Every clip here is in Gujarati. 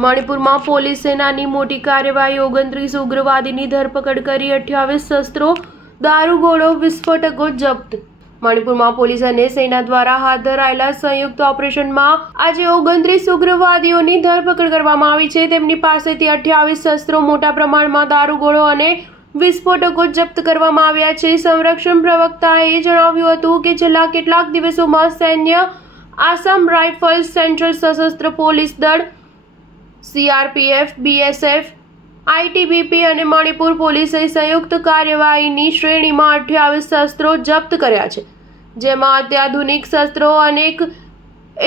મણિપુરમાં પોલીસ સેનાની મોટી કાર્યવાહી 29 ઉગ્રવાદીની ધરપકડ કરી 28 શસ્ત્રો દારૂગોળો વિસ્ફોટકો જપ્ત। મણિપુરમાં પોલીસ અને સેના દ્વારા હાથ ધરાયેલા સંયુક્ત ઓપરેશનમાં આજે 29 ઉગ્રવાદીઓની ધરપકડ કરવામાં આવી છે। તેમની પાસેથી 28 શસ્ત્રો, મોટા પ્રમાણમાં દારૂગોળો અને વિસ્ફોટકો જપ્ત કરવામાં આવ્યા છે। સંરક્ષણ પ્રવક્તાએ જણાવ્યું હતું કે છેલ્લા કેટલાક દિવસોમાં સૈન્ય, આસામ રાઇફલ્સ, સેન્ટ્રલ સશસ્ત્ર પોલીસ દળ, CRPF, BSF, ITBP અને મણિપુર પોલીસે સંયુક્ત કાર્યવાહીની શ્રેણીમાં 28 શસ્ત્રો જપ્ત કર્યા છે, જેમાં અત્યાધુનિક શસ્ત્રો, અનેક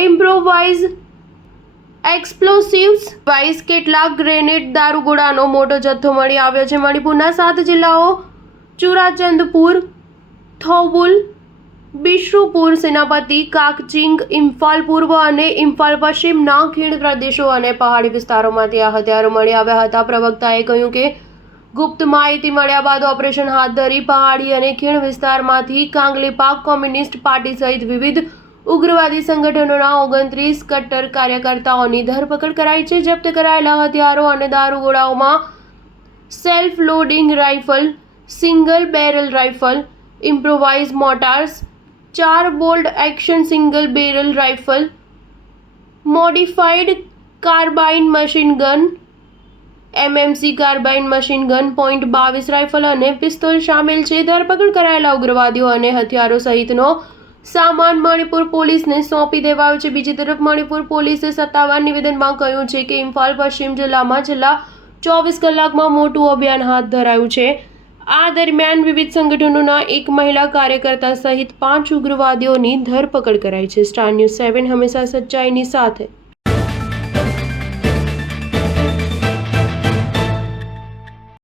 ઇમ્પ્રોવાઇઝ એક્સપ્લોસિવ્સ ડિવાઇસ, કેટલાક ગ્રેનેડ, દારૂગોળાનો મોટો જથ્થો મળી આવ્યો છે। મણિપુરના 7 જિલ્લાઓ ચુરાચંદપુર, થોઉબલ, બિશ્રુપુર, સેનાપતિ, કાકચિંગ, ઇમ્ફાલ પૂર્વ અને ઇમ્ફાલ પશ્ચિમના ખીણ પ્રદેશો અને પહાડી વિસ્તારોમાંથી આ હથિયારો મળી આવ્યા હતા। પ્રવક્તાએ કહ્યું કે ગુપ્ત માહિતી મળ્યા બાદ ઓપરેશન હાથ ધરી પહાડી અને ખીણ વિસ્તારમાંથી કાંગલેપાક કોમ્યુનિસ્ટ પાર્ટી સહિત વિવિધ ઉગ્રવાદી સંગઠનોના 29 કટ્ટર કાર્યકર્તાઓની ધરપકડ કરાઈ છે। જપ્ત કરાયેલા હથિયારો અને દારૂગોળાઓમાં self loading rifle, single barrel rifle, improvise mortars, 4 bolt action single barrel rifle, modified carbine machine gun, MMC carbine machine gun, .22 rifle અને પિસ્તોલ શામેલ છે। ધરપકડ કરાયેલા ઉગ્રવાદીઓ અને હથિયારો સહિતનો સામાન મણિપુર પોલીસને સોંપી દેવાયો છે। બીજી તરફ મણિપુર પોલીસે સત્તાવાર નિવેદનમાં કહ્યું છે કે ઇમ્ફાલ પશ્ચિમ જિલ્લામાં છેલ્લા 24 કલાકમાં મોટું અભિયાન હાથ ધરાયું છે। આ દરમિયાન વિવિધ સંગઠનોના એક મહિલા કાર્યકર્તા સહિત 5 ઉગ્રવાદીઓની ધરપકડ કરાઈ છે। સ્ટાર ન્યૂઝ 7 હંમેશા સચ્ચાઈની સાથે।